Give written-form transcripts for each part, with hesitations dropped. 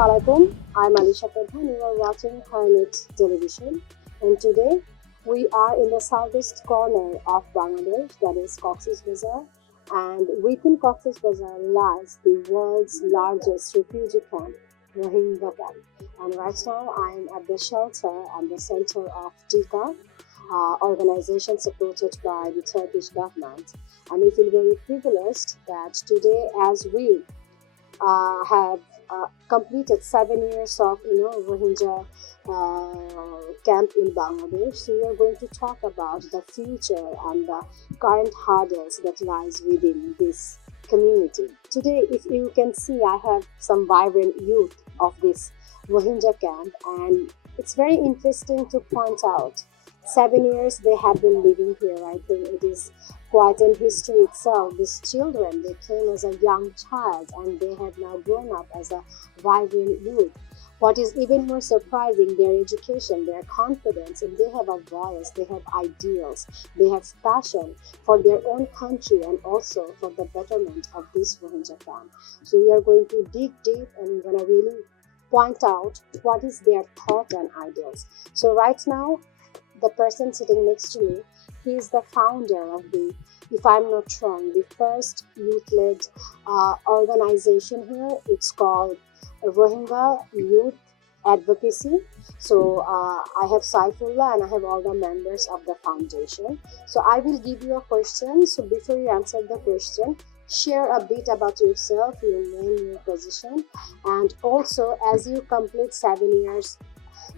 Assalamualaikum. I'm Alisha Pradhan. You are watching HerNet Television, and today we are in the southeast corner of Bangladesh, that is Cox's Bazar, and within Cox's Bazar lies the world's largest refugee camp, Rohingya camp. And right now I am at the shelter and the center of TIKA, organization supported by the Turkish government. And we feel very privileged that today, as we have completed 7 years of Rohingya camp in Bangladesh, so we are going to talk about the future and the current hurdles that lies within this community. Today, if you can see, I have some vibrant youth of this Rohingya camp, and it's very interesting to point out 7 years they have been living here. I think it is quite in history itself. These children, they came as a young child and they have now grown up as a vibrant youth. What is even more surprising, their education, their confidence, and they have a voice, they have ideals, they have passion for their own country and also for the betterment of this Rohingya camp. So we are going to dig deep and we're going to really point out what is their thought and ideals. So right now, the person sitting next to me, he is the founder of the, if I'm not wrong, the first youth-led organization here. It's called Rohingya Youth Advocacy. So I have Saifullah and I have all the members of the foundation. So I will give you a question. So before you answer the question, share a bit about yourself, your name, your position, and also as you complete 7 years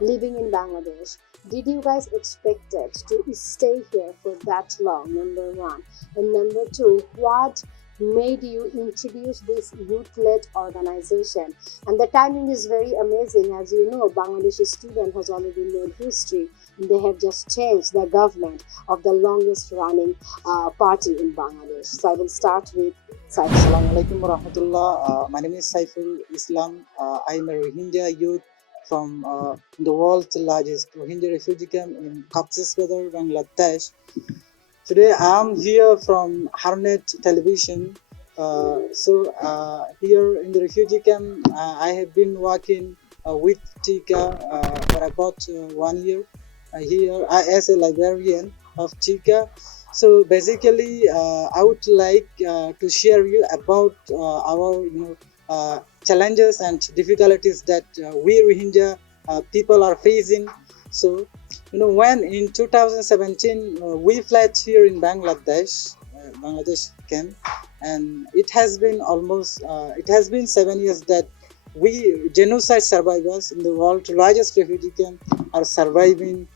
living in Bangladesh, did you guys expect it to stay here for that long? Number one. And number two, what made you introduce this youth-led organization? And the timing is very amazing. As you know, Bangladeshi student has already made history. They have just changed the government of the longest running party in Bangladesh. So I will start with Saiful. Assalamualaikum warahmatullah. My name is Saiful Islam. I am a Rohingya youth from the world's largest Rohingya refugee camp in Cox's Bazar, Bangladesh. Today I am here from HerNet Television. Here in the refugee camp, I have been working with TIKA for about 1 year. Here as a librarian of TIKA. So basically, I would like to share you about our challenges and difficulties that we Rohingya people are facing. So, when in 2017 we fled here in Bangladesh camp, and it has been 7 years that we genocide survivors in the world's largest refugee camp are surviving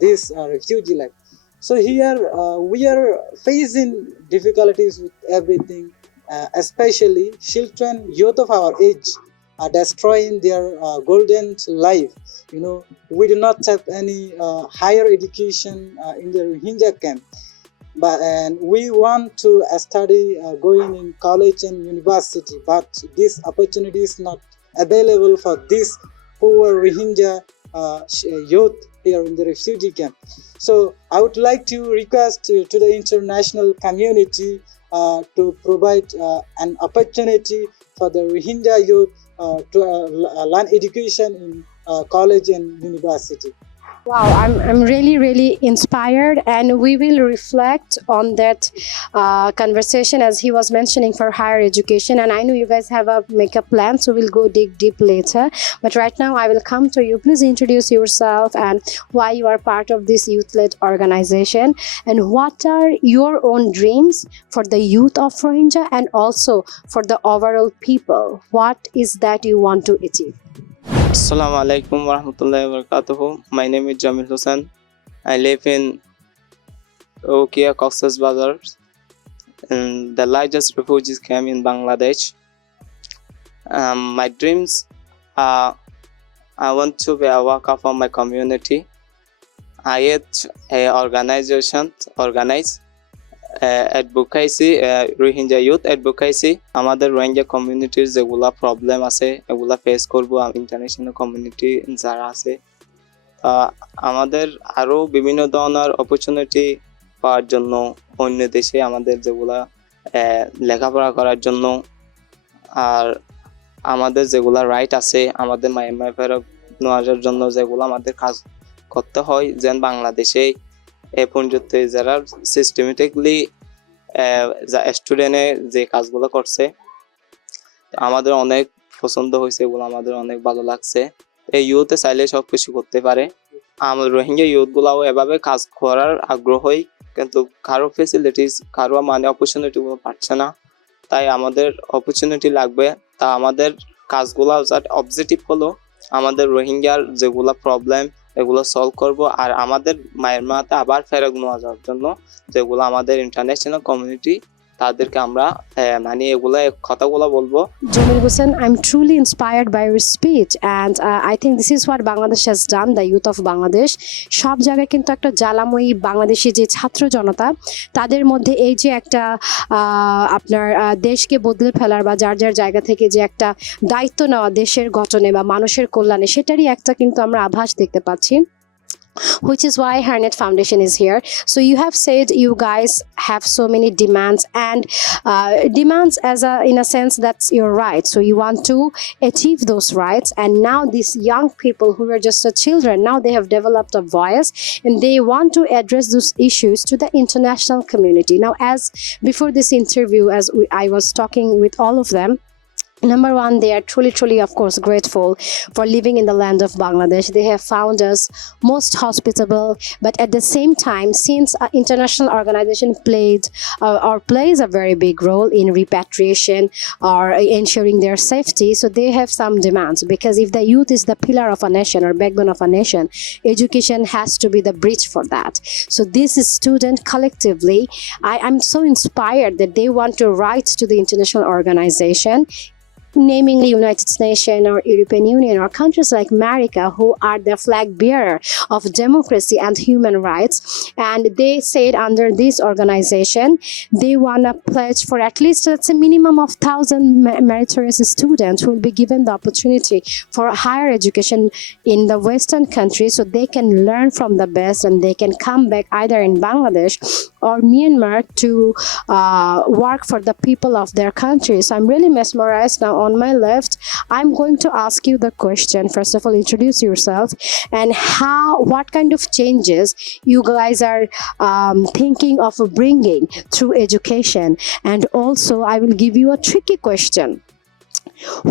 this refugee life. So here we are facing difficulties with everything. Especially children, youth of our age are destroying their golden life. We do not have any higher education in the Rohingya camp, and we want to study going in college and university, but this opportunity is not available for this poor Rohingya youth here in the refugee camp. So I would like to request to the international community to provide an opportunity for the Rohingya youth to learn education in college and university. Wow, I'm really inspired, and we will reflect on that conversation as he was mentioning for higher education. And I know you guys have a makeup plan, so we'll go dig deep later. But right now I will come to you. Please introduce yourself and why you are part of this youth-led organization, and what are your own dreams for the youth of Rohingya and also for the overall people. What is that you want to achieve? Assalamualaikum warahmatullahi wabarakatuh. My name is Jamil Hussain. I live in Cox's Bazar, in the largest refugee camp in Bangladesh. My dreams are I want to be a worker for my community. I had a organization organize advocacy, Rohingya youth advocacy. আমাদের রোহিঙ্গা কমিউনিটির যেগুলা problem আছে এগুলা face করব international community যারা আছে আমাদের আরো বিভিন্ন ধরনের অপরচুনিটি পাওয়ার জন্য অন্য দেশে আমাদের যেগুলা লেখাপড়া করার জন্য আর আমাদের যেগুলা রাইট আছে, আমাদের মায়ানমার ফেরত নেওয়ার জন্য যেগুলো আমাদের কাজ করতে হয়, যেন বাংলাদেশে এ পর্যন্ত যারা সিস্টেমেটিকলি স্টুডেন্টে যে কাজগুলো করছে আমাদের অনেক পছন্দ হয়েছে, এগুলো আমাদের অনেক ভালো লাগছে। এই ইউথে চাইলে সবকিছু করতে পারে। আমার রোহিঙ্গা ইউথগুলাও এভাবে কাজ করার আগ্রহী, কিন্তু কারো ফেসিলিটিস, কারো মানে অপরচুনিটিগুলো পাচ্ছে না। তাই আমাদের অপরচুনিটি লাগবে। তা আমাদের কাজগুলো অবজেক্টিভ হলো আমাদের রোহিঙ্গার যেগুলো প্রবলেম এগুলো সলভ করব, আর আমাদের মায়ানমারতে আবার ফেরত নেওয়া যাওয়ার জন্য যেগুলো আমাদের ইন্টারন্যাশনাল কমিউনিটি তাদেরকে আমরা মানে এগুলো কথাগুলো বলবো। Jamil Hussain, I'm truly inspired by your speech, and I think this is what Bangladesh has done, the youth of Bangladesh. সব জায়গায় কিন্তু একটা জ্বালাময়ী বাংলাদেশি যে ছাত্র জনতা, তাদের মধ্যে এই যে একটা আপনার দেশকে বদলে ফেলার বা যার যার জায়গা থেকে যে একটা দায়িত্ব নেওয়া দেশের গঠনে বা মানুষের কল্যাণে, সেটারই একটা কিন্তু আমরা আভাস দেখতে পাচ্ছি, which is why HerNet Foundation is here. So you have said you guys have so many demands, and demands as in a sense that's your right. So you want to achieve those rights, and now these young people who were just children, now they have developed a voice and they want to address those issues to the international community. Now, as before this interview, I was talking with all of them, number one, they are truly, of course, grateful for living in the land of Bangladesh. They have found us most hospitable, but at the same time, since an international organization plays a very big role in repatriation or ensuring their safety, so they have some demands, because if the youth is the pillar of a nation or backbone of a nation, education has to be the bridge for that. So this is student collectively, I'm so inspired that they want to write to the international organization, naming the United Nations or European Union or countries like America, who are the flag bearer of democracy and human rights. And they said under this organization, they want to pledge for at least, let's say, minimum of 1,000 meritorious students who will be given the opportunity for higher education in the Western countries, so they can learn from the best and they can come back either in Bangladesh or Myanmar to work for the people of their country. So I'm really mesmerized. Now, on my left, I'm going to ask you the question. First of all, introduce yourself and what kind of changes you guys are thinking of bringing through education. And also, I will give you a tricky question.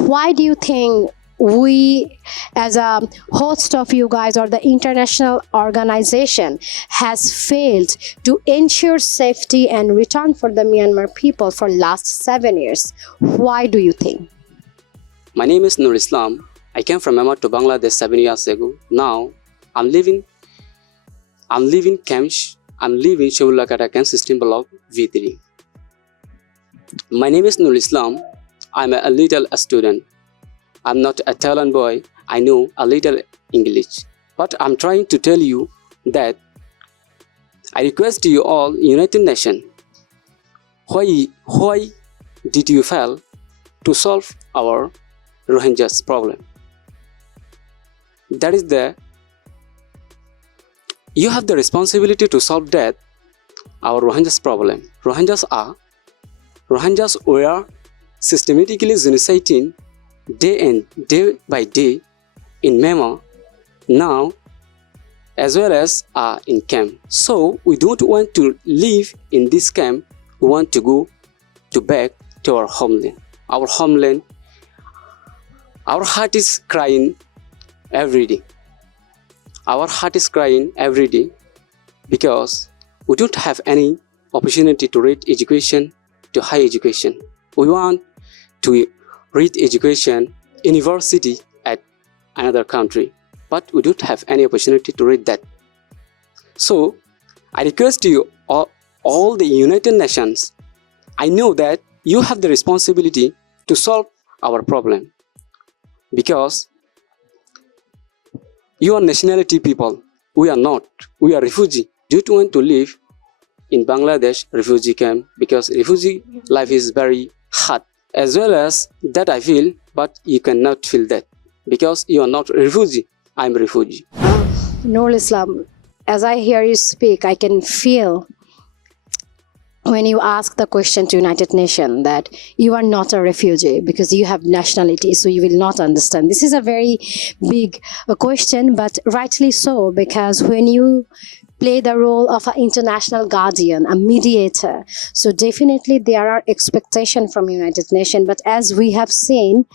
Why do you think we, as a host of you guys or the international organization, has failed to ensure safety and return for the Myanmar people for last 7 years? Why do you think? My name is Nur Islam. I came from Myanmar to Bangladesh 7 years ago. Now, I'm living Shobulakata Camp System Block V3. My name is Nur Islam. I'm a little student. I'm not a talent boy. I know a little English. But I'm trying to tell you that I request you all, United Nations, why did you fail to solve our Rohingyas problem? That is you have the responsibility to solve that, our Rohingyas problem. Rohingyas were systematically genociding day by day in Myanmar, now as well as in camp. So we don't want to live in this camp. We want to go back to our homeland. Our homeland, our heart is crying every day. Our heart is crying every day because we don't have any opportunity to read education, to high education. We want to read education, university at another country, but we don't have any opportunity to read that. So I request you all the United Nations, I know that you have the responsibility to solve our problem, because you are nationality people. We are not. We are refugee. Do you want to live in Bangladesh refugee camp? Because refugee life is very hard. As well as that I feel, but you cannot feel that because you are not refugee. I'm refugee. Nur Islam, as I hear you speak, I can feel when you ask the question to United Nations that you are not a refugee because you have nationality, so you will not understand. This is a very big question, but rightly so, because when you play the role of an international guardian, a mediator, so definitely there are expectations from United Nations. But as we have seen,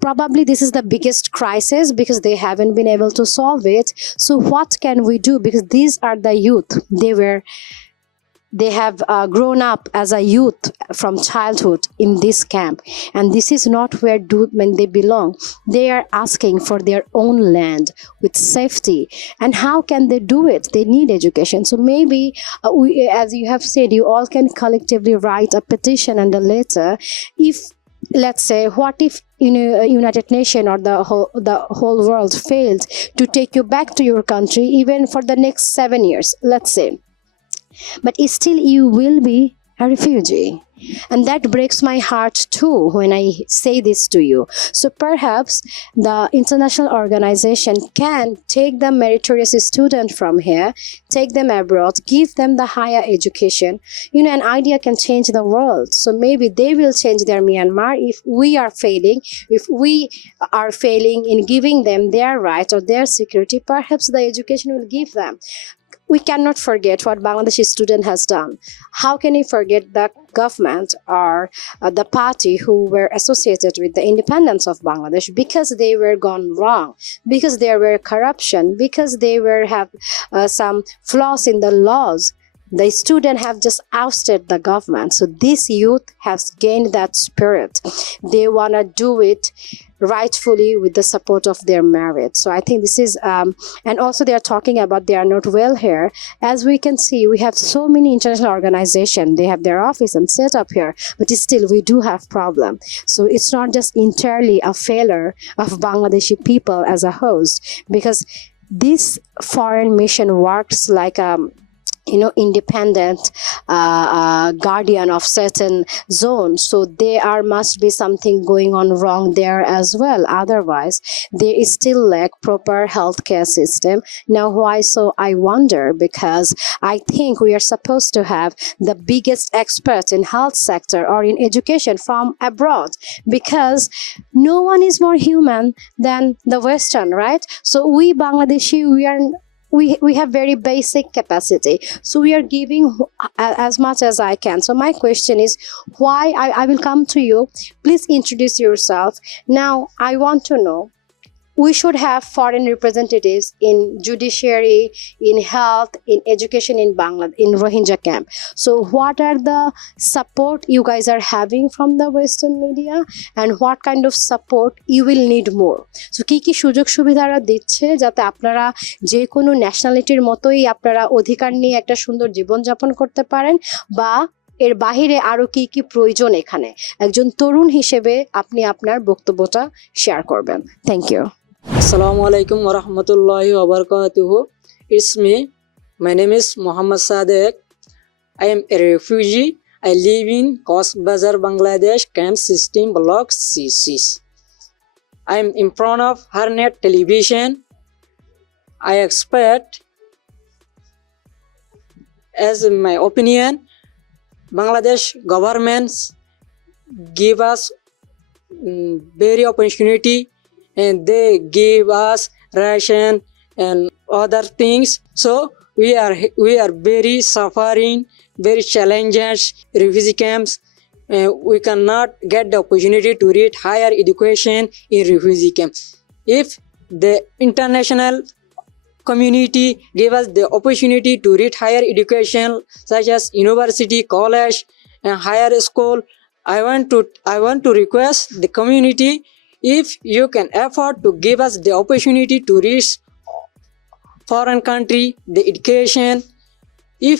probably this is the biggest crisis because they haven't been able to solve it. So what can we do? Because these are the youth. They have grown up as a youth from childhood in this camp, and this is not where when they belong. They are asking for their own land with safety, and how can they do it? They need education. So maybe as you have said, you all can collectively write a petition and a letter. If, let's say, what if United Nations or the whole world failed to take you back to your country even for the next 7 years, let's say, but still you will be a refugee. And that breaks my heart too when I say this to you. So perhaps the international organization can take the meritorious student from here, take them abroad, give them the higher education. An idea can change the world. So maybe they will change their Myanmar if we are failing in giving them their rights or their security. Perhaps the education will give them. We cannot forget what Bangladeshi student has done. How can we forget the government or the party who were associated with the independence of Bangladesh because they were gone wrong, because there were corruption, because they have some flaws in the laws. The student have just ousted the government. So this youth has gained that spirit. They want to do it rightfully with the support of their merit. So I think this is, and also they are talking about they are not well here. As we can see, we have so many international organizations. They have their office and set up here, but still we do have problem. So it's not just entirely a failure of Bangladeshi people as a host, because this foreign mission works like a independent guardian of certain zones. So there must be something going on wrong there as well. Otherwise, they still lack proper healthcare system. Now, why so? I wonder, because I think we are supposed to have the biggest experts in health sector or in education from abroad, because no one is more human than the Western, right? So we Bangladeshi, we have very basic capacity, so we are giving as much as I can. So my question is, why? I will come to you. Please introduce yourself. Now I want to know, we should have foreign representatives in judiciary, in health, in education in Bangladesh, in Rohingya camp. So what are the support you guys are having from the Western media, and what kind of support you will need more? So কি সুযোগ সুবিধারা দিচ্ছে যাতে আপনারা যে কোনো ন্যাশনালিটির মতোই আপনারা অধিকার নিয়ে একটা সুন্দর জীবন যাপন করতে পারেন, বা এর বাহিরে আরো কি কি প্রয়োজন এখানে একজন তরুণ হিসেবে আপনি আপনার বক্তব্যটা শেয়ার করবেন? Thank you. Assalamu alaikum wa rahmatullahi wa barakatuhu. It's me. My name is Muhammad Sadek. I am a refugee. I live in Cox's Bazar, Bangladesh, Camp System Block C6. I am in front of HerNet television. I expect, as in my opinion, Bangladesh governments give us very opportunity, and they give us ration and other things. So we are very suffering, very challenges, refugee camps. We cannot get the opportunity to read higher education in refugee camps. If the international community give us the opportunity to read higher education, such as university, college, and higher school, I want to request the community, if you can afford to give us the opportunity to reach foreign country, the education. If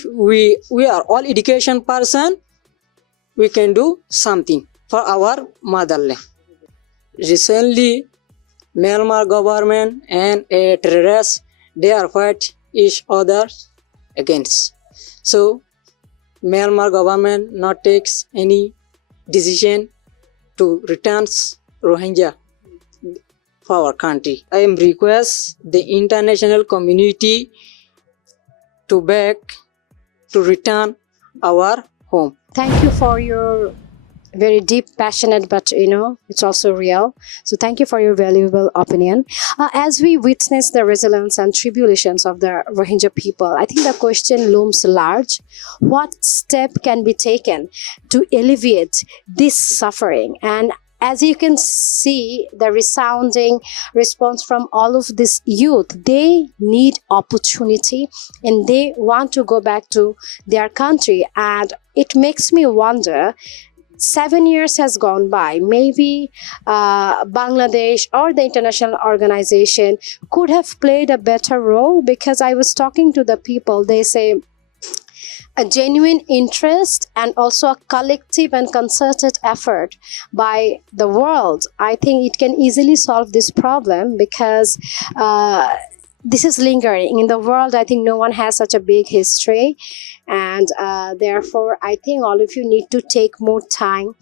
we are all education person, we can do something for our motherland. Recently, Myanmar government and terrorists, they are fight each other against. So Myanmar government not takes any decision to return Rohingya for our country. I am request the international community to return our home. Thank you for your very deep, passionate, but it's also real. So thank you for your valuable opinion. As we witness the resilience and tribulations of the Rohingya people, I think the question looms large. What step can be taken to alleviate this suffering? And as you can see, the resounding response from all of this youth, they need opportunity and they want to go back to their country. And it makes me wonder, 7 years has gone by. Maybe Bangladesh or the international organization could have played a better role, because I was talking to the people, they say a genuine interest and also a collective and concerted effort by the world, I think it can easily solve this problem, because this is lingering in the world. I think no one has such a big history, and therefore I think all of you need to take more time,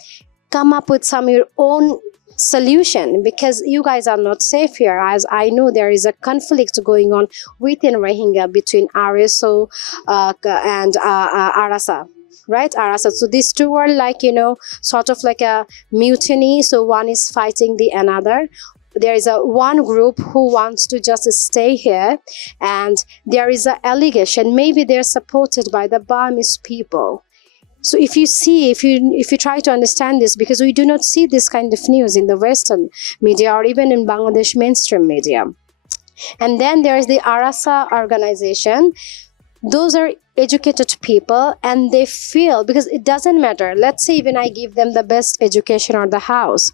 come up with some your own solution, because you guys are not safe here. As I know, there is a conflict going on within Rohingya between RSO and Arasa, right? Arasa. So these two are like, sort of like a mutiny. So one is fighting the another. There is a one group who wants to just stay here, and there is an allegation maybe they're supported by the Burmese people. So if you try to understand this, because we do not see this kind of news in the Western media or even in Bangladesh mainstream media. And then there is the Arasa organization. Those are educated people, and they feel, because it doesn't matter, let's say even I give them the best education or the house,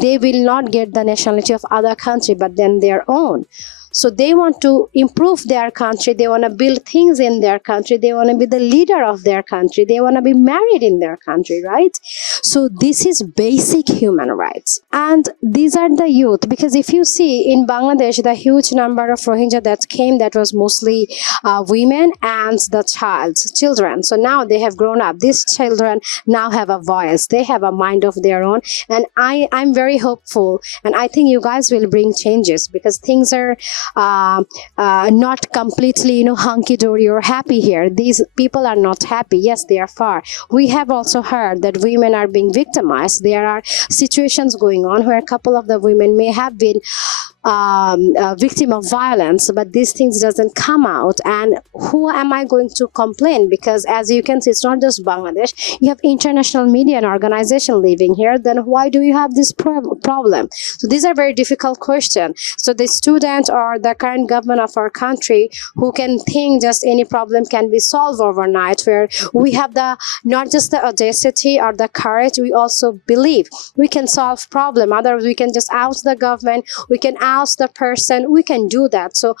they will not get the nationality of other country but then their own. So they want to improve their country, they want to build things in their country, they want to be the leader of their country, they want to be married in their country, right? So this is basic human rights. And these are the youth, because if you see in Bangladesh, the huge number of Rohingya that came, that was mostly women and the children. So now they have grown up. These children now have a voice, they have a mind of their own. And I'm very hopeful, and I think you guys will bring changes, because things are not completely hunky-dory or happy here. These people are not happy. Yes, they are far. We have also heard that women are being victimized. There are situations going on where a couple of the women may have been a victim of violence, but these things doesn't come out. And who am I going to complain? Because as you can see, it's not just Bangladesh, you have international media and organization living here. Then why do you have this problem? So these are very difficult questions. So the student or the current government of our country, who can think just any problem can be solved overnight, where we have the not just the audacity or the courage, we also believe we can solve problem. Otherwise we can just oust the government, we can oust the person, we can do that. So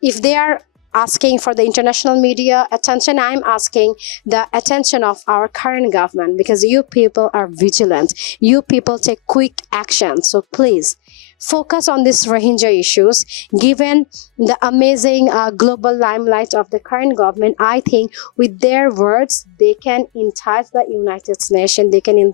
if they are asking for the international media attention, I'm asking the attention of our current government, because you people are vigilant, you people take quick action. So please focus on these Rohingya issues. Given the amazing global limelight of the current government, I think with their words they can entice the United Nations, they can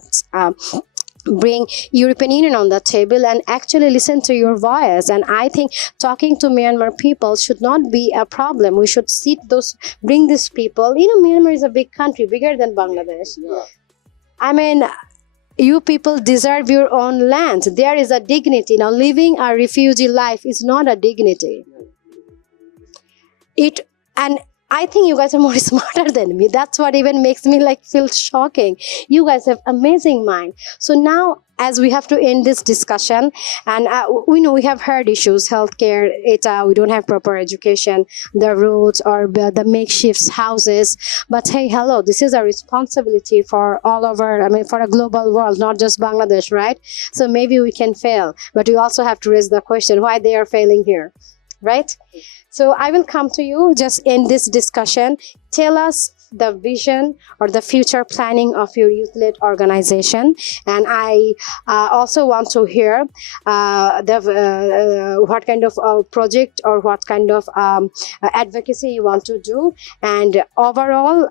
bring European Union on the table and actually listen to your voice. And I think talking to Myanmar people should not be a problem. We should bring these people. Myanmar is a big country, bigger than Bangladesh. Yeah. I mean, you people deserve your own land. There is a dignity. Now, living a refugee life is not a dignity. And I think you guys are more smarter than me. That's what even makes me feel shocking. You guys have amazing mind. So now, as we have to end this discussion, and we know we have heard issues, healthcare, we don't have proper education, the roads or the makeshift houses. But hey, hello, this is a responsibility for all over, for a global world, not just Bangladesh, right? So maybe we can fail, but we also have to raise the question why they are failing here, right? So I will come to you just in this discussion. Tell us the vision or the future planning of your youth-led organization. And I also want to hear what kind of project or what kind of advocacy you want to do. And overall,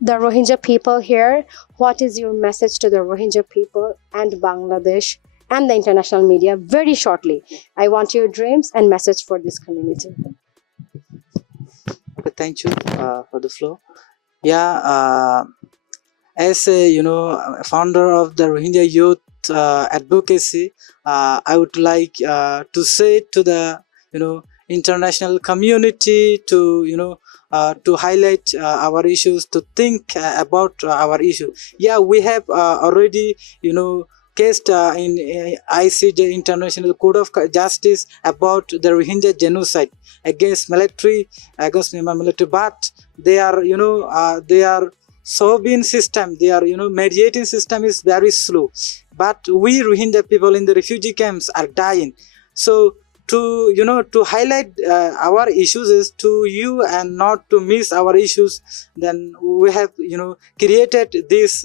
the Rohingya people here, what is your message to the Rohingya people and Bangladesh and the international media? Very shortly, I want your dreams and message for this community. Okay, thank you for the floor. Yeah, as a founder of the Rohingya youth advocacy, I would like to say to the international community to to highlight our issues, to think about our issue. Yeah, we have already cased in ICJ, International Court of Justice, about the Rohingya genocide against Myanmar military, but they are they are Soviet system, their mediating system is very slow, but we Rohingya people in the refugee camps are dying. So to to highlight our issues is to you and not to miss our issues, then we have created this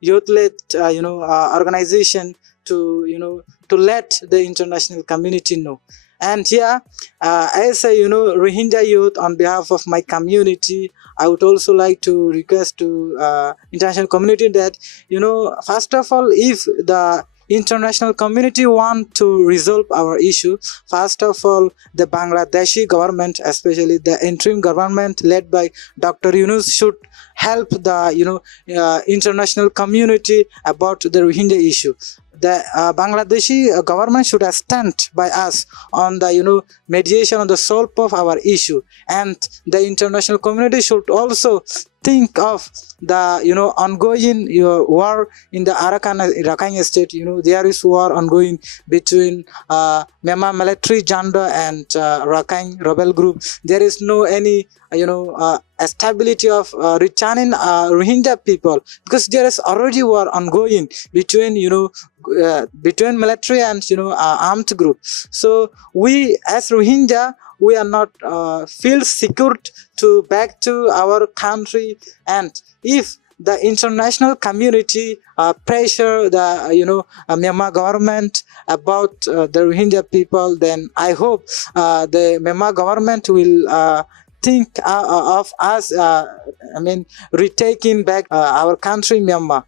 youth-led organization to to let the international community know. And here, as a Rohingya youth, on behalf of my community, I would also like to request to international community that first of all, if the international community want to resolve our issue, first of all, the Bangladeshi government, especially the interim government led by Dr. Yunus, should help the international community about the Rohingya issue. The Bangladeshi government should stand by us on the mediation on the solve of our issue, and the international community should also think of the ongoing war in the Rakhine state. There is war ongoing between Myanmar military junta and Rakhine rebel group. There is no any stability of returning Rohingya people, because there is already war ongoing between between military and armed group. So we as Rohingya, we are not feel secure to back to our country, and if the international community pressure the Myanmar government about the Rohingya people, then I hope the Myanmar government will think of us, retaking back our country, Myanmar.